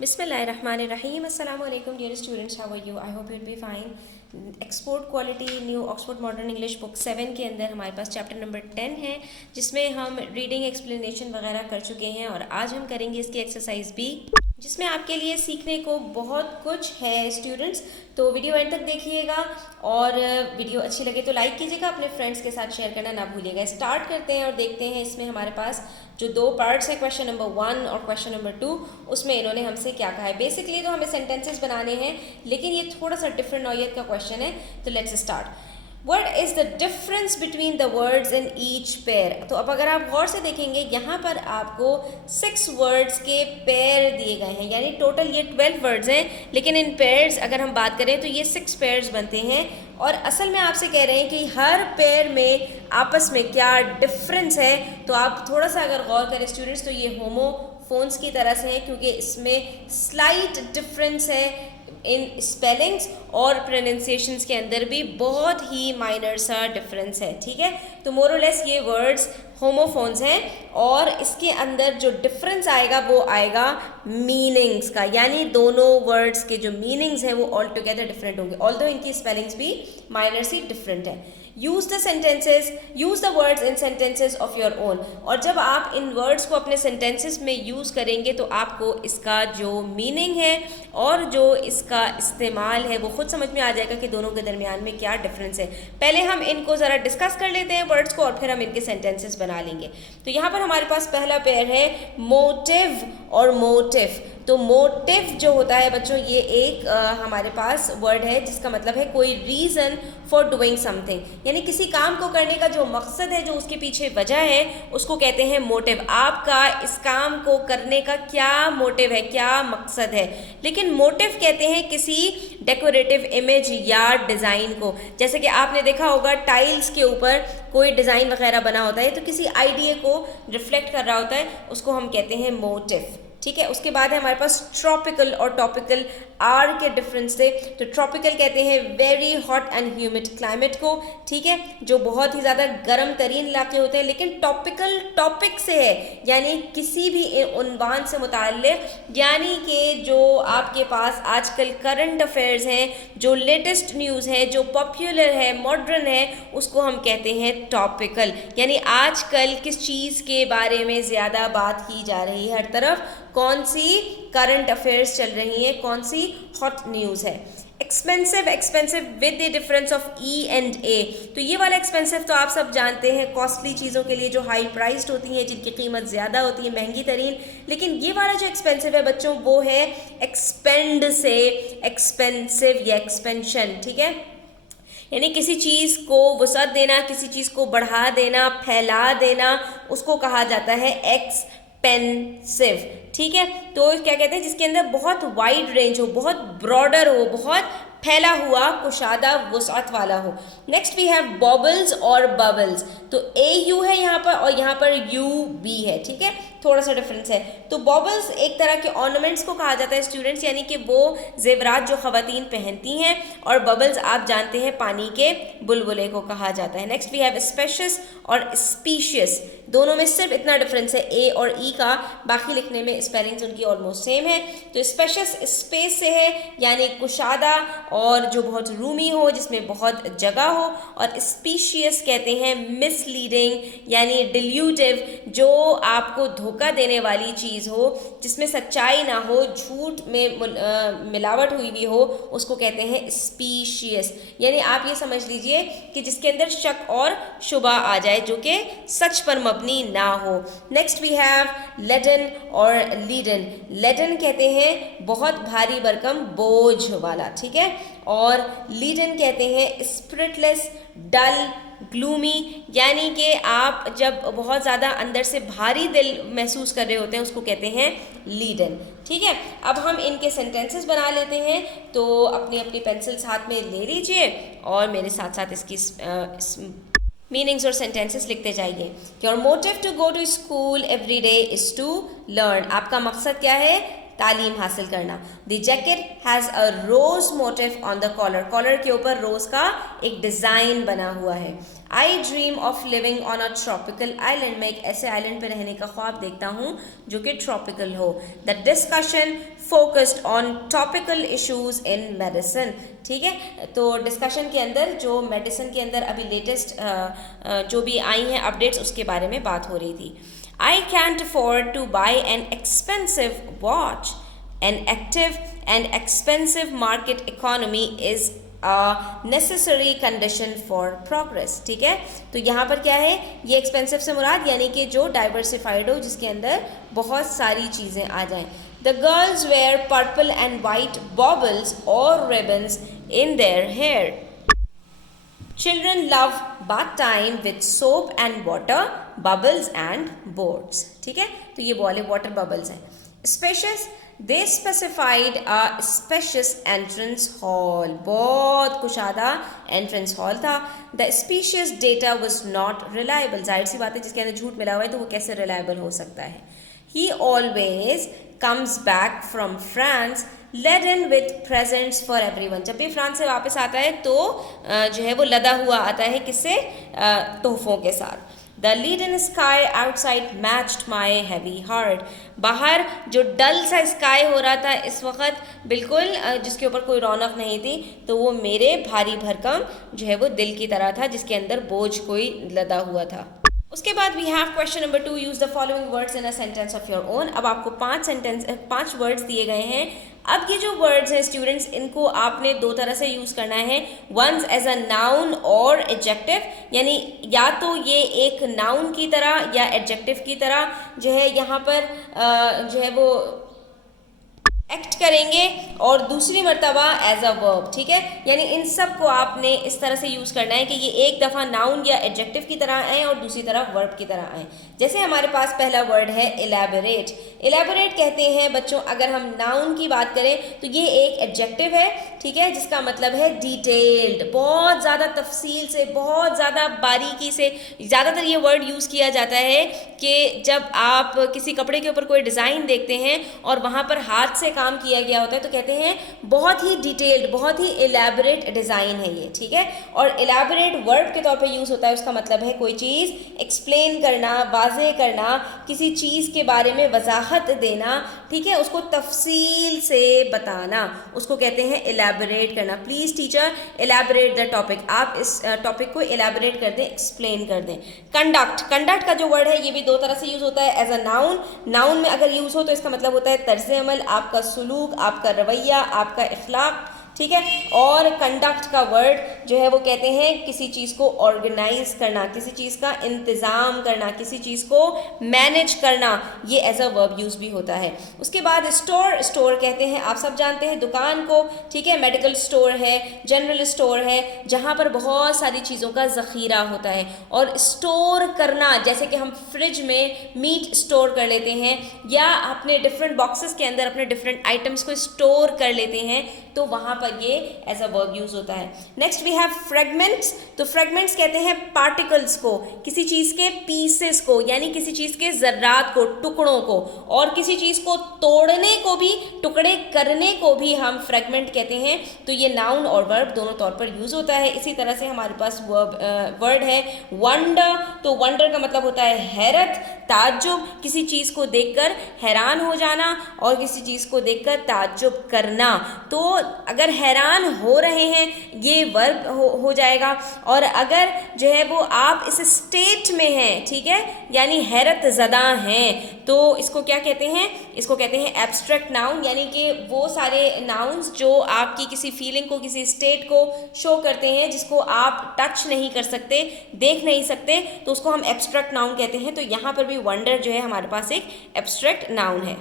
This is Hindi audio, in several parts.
Bismillahirrahmanirrahim. Assalamu alaikum, dear students. How are you? I hope you'll be fine. Export quality new Oxford modern English book 7 के अंदर हमारे पास चैप्टर नंबर 10 है, जिसमें हम रीडिंग एक्सप्लेनेशन वगैरह कर चुके हैं और आज हम करेंगे इसकी एक्सरसाइज बी, जिसमें आपके लिए सीखने को बहुत कुछ है स्टूडेंट्स। तो वीडियो एंड तक देखिएगा और वीडियो अच्छी लगे तो लाइक कीजिएगा, अपने फ्रेंड्स के साथ शेयर करना ना भूलिएगा। स्टार्ट करते हैं और देखते हैं इसमें हमारे पास जो दो पार्ट्स हैं, क्वेश्चन नंबर 1 और क्वेश्चन नंबर 2, उसमें इन्होंने हमसे क्या कहा है। बेसिकली तो हमें सेंटेंसेस बनाने हैं, लेकिन ये थोड़ा सा डिफरेंट नौयत का क्वेश्चन है। तो let's start. What is the difference between the words in each pair? तो अब अगर आप गौर से देखेंगे, यहाँ पर आपको 6 वर्ड्स के पेयर दिए गए हैं, यानी टोटल ये 12 वर्ड्स हैं, लेकिन इन पेयर्स अगर हम बात करें तो ये 6 पेयर्स बनते हैं। और असल में आपसे कह रहे हैं कि हर पेयर में आपस में क्या डिफरेंस है। तो आप थोड़ा सा अगर गौर करें स्टूडेंट्स, तो ये होमोफोन्स की तरह से है, क्योंकि इसमें स्लाइट डिफरेंस है इन स्पेलिंग्स और प्रोनाउंसिएशंस के अंदर भी बहुत ही माइनर सा डिफरेंस है। ठीक है, तो मोर और लेस ये वर्ड्स होमोफोन्स हैं और इसके अंदर जो डिफरेंस आएगा वो आएगा मीनिंग्स का, यानी दोनों वर्ड्स के जो मीनिंग्स हैं वो ऑल टुगेदर डिफरेंट होंगे, ऑल्दो इनकी स्पेलिंग्स भी माइनर सी डिफरेंट है। Use the words in sentences of your own. और जब आप इन वर्ड्स को अपने सेंटेंसेस में यूज़ करेंगे तो आपको इसका जो मीनिंग है और जो इसका इस्तेमाल है वो खुद समझ में आ जाएगा कि दोनों के दरमियान में क्या डिफरेंस है। पहले हम इनको ज़रा डिस्कस कर लेते हैं वर्ड्स को और फिर हम इनके सेंटेंसेस बना लेंगे। तो यहाँ पर हमारे पास पहला पेयर है मोटिव और मोटिव। तो मोटिव जो होता है बच्चों, ये एक हमारे पास वर्ड है जिसका मतलब है कोई रीज़न फॉर डूइंग समथिंग, यानी किसी काम को करने का जो मकसद है, जो उसके पीछे वजह है, उसको कहते हैं मोटिव। आपका इस काम को करने का क्या मोटिव है, क्या मकसद है। लेकिन मोटिव कहते हैं किसी डेकोरेटिव इमेज या डिज़ाइन को। जैसे कि आपने देखा होगा टाइल्स के ऊपर कोई डिज़ाइन वगैरह बना होता है तो किसी आइडिया को रिफ्लेक्ट कर रहा होता है, उसको हम कहते हैं मोटिव। ठीक है, उसके बाद है हमारे पास ट्रॉपिकल और टॉपिकल, आर के डिफरेंस से। तो ट्रॉपिकल कहते हैं very hot and humid climate को, ठीक है, जो बहुत ही ज़्यादा गर्म तरीन इलाके होते हैं। लेकिन टॉपिकल टॉपिक से है, यानी किसी भी उन्वान से मुताल्लिक, यानी कि जो आपके पास आजकल करंट अफेयर्स हैं, जो लेटेस्ट न्यूज़ है, जो पॉपुलर है, मॉडर्न है, उसको हम कहते हैं टॉपिकल। यानी आजकल किस चीज़ के बारे में ज़्यादा बात की जा रही है, हर तरफ कौन सी करंट अफेयर्स चल रही हैं, कौन सी हॉट न्यूज़ है। Expensive with the difference of e and a. तो ये वाला एक्सपेंसिव तो आप सब जानते हैं, कॉस्टली चीज़ों के लिए जो हाई प्राइस्ड होती हैं, जिनकी कीमत ज़्यादा होती है, महंगी तरीन। लेकिन ये वाला जो एक्सपेंसिव है बच्चों, वो है एक्सपेंड से एक्सपेंसिव या एक्सपेंशन। ठीक है, यानी किसी चीज़ को वसअत देना, किसी चीज़ को बढ़ा देना, फैला देना, उसको कहा जाता है एक्सपेंसिव। ठीक है, तो क्या कहते हैं, जिसके अंदर बहुत वाइड रेंज हो, बहुत ब्रॉडर हो, बहुत फैला हुआ, कुशादा, वसअत वाला हो। नेक्स्ट वी हैव बॉबल्स और बबल्स। तो ए यू है यहाँ पर और यहाँ पर यू बी है। ठीक है, थोड़ा सा डिफरेंस है। तो बॉबल्स एक तरह के ऑर्नामेंट्स को कहा जाता है स्टूडेंट्स, यानी कि वो जेवरात जो ख़वातीन पहनती हैं, और बबल्स आप जानते हैं पानी के बुलबुले को कहा जाता है। नेक्स्ट वी हैव स्पेशियस और स्पीशियस। दोनों में सिर्फ इतना डिफरेंस है ए और ई का, बाकी लिखने में स्पेलिंग्स उनकी ऑलमोस्ट सेम है। तो स्पेशियस स्पेस से है, यानी कुशादा और जो बहुत रूमी हो, जिसमें बहुत जगह हो। और स्पीशियस कहते हैं मिसलीडिंग, यानी डिल्यूटिव, जो आपको धोखा देने वाली चीज़ हो, जिसमें सच्चाई ना हो, झूठ में मिलावट हुई भी हो, उसको कहते हैं स्पीशियस। यानी आप ये समझ लीजिए कि जिसके अंदर शक और शुबा आ जाए, जो कि सच पर मबनी ना हो। नेक्स्ट वी हैव लेडन और लीडन। लेडन कहते हैं बहुत भारी भरकम, बोझ वाला। ठीक है, और लीडन कहते हैं स्पिरिटलेस, डल, ग्लूमी, यानी कि आप जब बहुत ज़्यादा अंदर से भारी दिल महसूस कर रहे होते हैं, उसको कहते हैं लीडन। ठीक है, अब हम इनके सेंटेंसेस बना लेते हैं। तो अपनी अपनी पेंसिल्स हाथ में ले लीजिए और मेरे साथ साथ इसकी मीनिंग्स और सेंटेंसेस लिखते जाइए। Your motive to go to school every day is to learn. आपका मकसद क्या है? तालीम हासिल करना। The jacket has a rose motive on the collar, collar के ऊपर रोज का एक डिज़ाइन बना हुआ है। I dream of living on a tropical island, मैं एक ऐसे आइलैंड पे रहने का ख्वाब देखता हूँ जो कि ट्रॉपिकल हो। The discussion focused on topical issues in medicine, ठीक है, तो डिस्कशन के अंदर जो मेडिसिन के अंदर अभी लेटेस्ट जो भी आई हैं अपडेट्स उसके बारे में बात हो रही थी। I can't afford two by an expensive watch, an active and expensive market economy is necessary condition for progress, ठीक है, तो यहाँ पर क्या है, ये एक्सपेंसिव से मुराद यानी कि जो डाइवर्सिफाइड हो, जिसके अंदर बहुत सारी चीज़ें आ जाएं। The girls wear purple and white bobbles और ribbons in their hair. Children love bath time with soap and water, bubbles and boards, ठीक है, तो ये बॉल वाटर बबल्स हैं। Spacious, they specified a spacious entrance hall, बहुत कुशादा एंट्रेंस हॉल था। The specious data was not reliable, जाहिर सी बात है जिसके अंदर झूठ मिला हुआ है तो वो कैसे रिलायबल हो सकता है। He always comes back from France laden with presents for everyone, जब भी फ्रांस से वापस आता है तो जो है वो लदा हुआ आता है किससे, तोहफों के साथ। The leaden sky outside matched my heavy heart, बाहर जो डल सा स्काई हो रहा था इस वक्त बिल्कुल जिसके ऊपर कोई रौनक नहीं थी, तो वो मेरे भारी भरकम जो है वो दिल की तरह था जिसके अंदर बोझ कोई लदा हुआ था। उसके बाद we have question number 2, use the following words in a sentence of your own. अब आपको 5 वर्ड्स दिए गए हैं। अब ये जो वर्ड्स हैं स्टूडेंट्स, इनको आपने दो तरह से यूज़ करना है, वंस एज अ नाउन और एडजेक्टिव, यानी या तो ये एक नाउन की तरह या एडजेक्टिव की तरह जो है यहाँ पर जो है वो एक्ट करेंगे, और दूसरी मर्तबा एज अ वर्ब, ठीक है, यानी इन सब को आपने इस तरह से यूज़ करना है कि ये एक दफ़ा नाउन या एडजेक्टिव की तरह आए और दूसरी तरफ वर्ब की तरह आए। जैसे हमारे पास पहला वर्ड है एलैबोरेट। एलैबोरेट कहते हैं बच्चों, अगर हम नाउन की बात करें तो ये एक एडजेक्टिव है, ठीक है, जिसका मतलब है डिटेल्ड, बहुत ज़्यादा तफसील से, बहुत ज़्यादा बारीकी से। ज़्यादातर ये वर्ड यूज़ किया जाता है कि जब आप किसी कपड़े के ऊपर कोई डिज़ाइन देखते हैं और वहाँ पर हाथ से काम किया गया होता है तो कहते हैं बहुत ही डिटेल्ड, बहुत ही एलैबोरेट डिज़ाइन है ये, ठीक है। और एलैबोरेट वर्ब के तौर पे यूज़ होता है, उसका मतलब है कोई चीज़ एक्सप्लेन करना, वाज़े करना, किसी चीज़ के बारे में वजाहत देना, ठीक है, उसको तफसील से बताना, उसको कहते हैं एलैबोरेट करना। Please teacher elaborate the topic, आप इस टॉपिक को एलैबोरेट कर दें, एक्सप्लेन कर दें। कंडक्ट, कंडक्ट का जो वर्ड है ये भी दो तरह से यूज़ होता है, एज अ नाउन, नाउन में अगर यूज़ हो तो इसका मतलब होता है तर्ज़ अमल, आपका सुलूक, आपका रवैया, आपका इखलाक, ठीक है। और कंडक्ट का वर्ड जो है वो कहते हैं किसी चीज़ को ऑर्गेनाइज करना, किसी चीज़ का इंतज़ाम करना, किसी चीज़ को मैनेज करना, ये एज अ वर्ब यूज़ भी होता है। उसके बाद स्टोर, स्टोर कहते हैं आप सब जानते हैं दुकान को, ठीक है, मेडिकल स्टोर है, जनरल स्टोर है, जहाँ पर बहुत सारी चीज़ों का ज़ख़ीरा होता है। और स्टोर करना, जैसे कि हम फ्रिज में मीट स्टोर कर लेते हैं या अपने डिफरेंट बॉक्सेस के अंदर अपने डिफरेंट आइटम्स को स्टोर कर लेते हैं, तो वहाँ पर ये एज अ वर्ब यूज होता है। Next we have fragments. तो फ्रेगमेंट्स कहते हैं पार्टिकल्स को, किसी चीज़ के पीसेस को, यानी किसी चीज़ के ज़र्रात को, टुकड़ों को, और किसी चीज़ को तोड़ने को भी, टुकड़े करने को भी हम फ्रेगमेंट कहते हैं। तो ये नाउन और वर्ब दोनों तौर पर यूज़ होता है। इसी तरह से हमारे पास वर्ड है वंडर। तो वंडर का मतलब होता है हैरत, ताज्जुब, किसी चीज़ को देखकर हैरान हो जाना और किसी चीज़ को देखकर ताज्जुब करना। तो अगर हैरान हो रहे हैं ये वर्ब हो जाएगा, और अगर जो है वो आप इस स्टेट में हैं, ठीक है, यानी हैरत ज़दा हैं, तो इसको क्या कहते हैं, इसको कहते हैं एब्स्ट्रैक्ट नाउन, यानी कि वो सारे नाउन्स जो आपकी किसी फीलिंग को, किसी स्टेट को शो करते हैं जिसको आप टच नहीं कर सकते, देख नहीं सकते, तो उसको हम एब्स्ट्रैक्ट नाउन कहते हैं। तो यहाँ पर भी वंडर जो है हमारे पास एक एब्स्ट्रैक्ट नाउन है।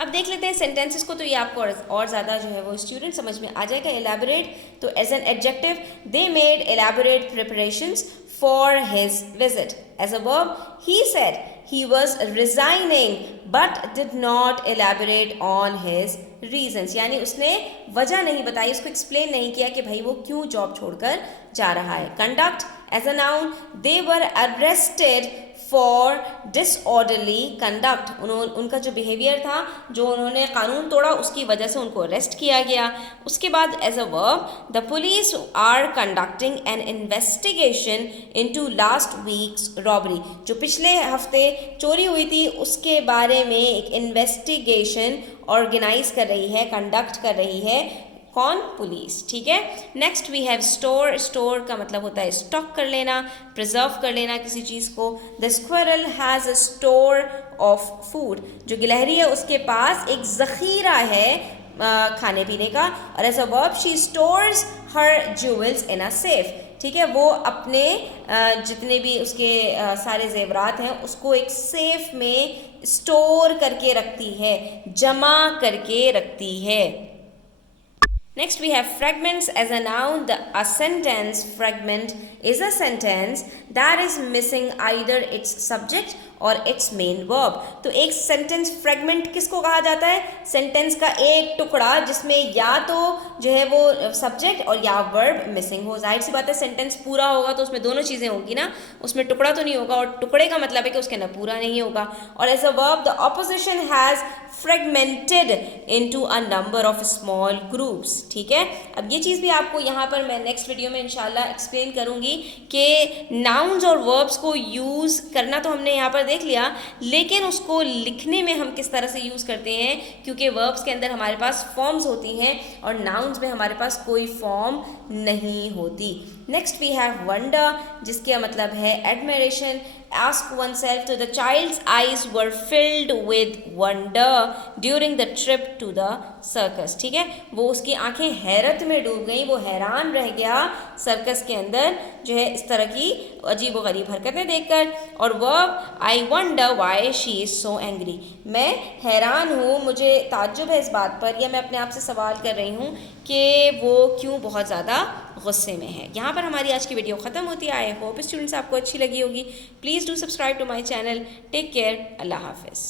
अब देख लेते हैं सेंटेंसेस को, तो ये आपको और ज़्यादा जो है वो स्टूडेंट समझ में आ जाएगा। एलैबोरेट, तो as an adjective, they made elaborate preparations for his visit. As a verb, he said he was resigning but did not elaborate on his reasons, यानी उसने वजह नहीं बताई, उसको एक्सप्लेन नहीं किया कि भाई वो क्यों जॉब छोड़कर जा रहा है। Conduct, as a noun, they were arrested for disorderly conduct, उनका जो बिहेवियर था, जो उन्होंने कानून तोड़ा, उसकी वजह से उनको अरेस्ट किया गया। उसके बाद as a verb the police are conducting an investigation into last week's robbery, जो पिछले हफ्ते चोरी हुई थी उसके बारे में एक इन्वेस्टिगेशन ऑर्गेनाइज कर रही है, कंडक्ट कर रही है। कौन? पुलिस। ठीक है। Next we have store. Store का मतलब होता है स्टॉक कर लेना, प्रिजर्व कर लेना किसी चीज़ को। The squirrel has a store of food, जो गिलहरी है उसके पास एक ज़ख़ीरा है खाने पीने का। और as a verb she stores her jewels in a safe. ठीक है, वो अपने जितने भी उसके सारे जेवरात हैं उसको एक सेफ में स्टोर करके रखती है, जमा करके रखती है। Next we have fragments as a noun. A sentence fragment is a sentence that is missing either its subject और its main verb। तो एक सेंटेंस फ्रेगमेंट किसको कहा जाता है? सेंटेंस का एक टुकड़ा जिसमें या तो जो है वो सब्जेक्ट और या वर्ब मिसिंग हो। जाहिर सी बात है, सेंटेंस पूरा होगा तो उसमें दोनों चीज़ें होंगी ना, उसमें टुकड़ा तो नहीं होगा, और टुकड़े का मतलब है कि उसके अंदर पूरा नहीं होगा। और as a verb the opposition has fragmented into a number of small groups. ठीक है, अब ये चीज़ भी आपको यहाँ पर मैं नेक्स्ट वीडियो में इंशाल्लाह एक्सप्लेन करूँगी कि नाउन्स और वर्ब्स को यूज़ करना तो हमने यहाँ पर देख लिया, लेकिन उसको लिखने में हम किस तरह से यूज़ करते हैं, क्योंकि वर्ब्स के अंदर हमारे पास फॉर्म्स होती हैं और नाउन्स में हमारे पास कोई फॉर्म नहीं होती। नेक्स्ट वी हैव वंडर, जिसका मतलब है admiration. Ask oneself to the child's eyes were filled with wonder during the trip to the circus। ठीक है, वो उसकी आंखें हैरत में डूब गई, वो हैरान रह गया सर्कस के अंदर जो है इस तरह की अजीब व गरीब हरकतें देखकर। और verb I wonder why she is so angry, मैं हैरान हूँ, मुझे ताज्जुब है इस बात पर, या मैं अपने आप से सवाल कर रही हूँ कि वो क्यों बहुत ज़्यादा गुस्से में है। यहाँ पर हमारी आज की वीडियो ख़त्म होती है। आई होप स्टूडेंट्स आपको अच्छी लगी होगी। Please do subscribe to my channel. Take care. अल्लाह हाफिज़।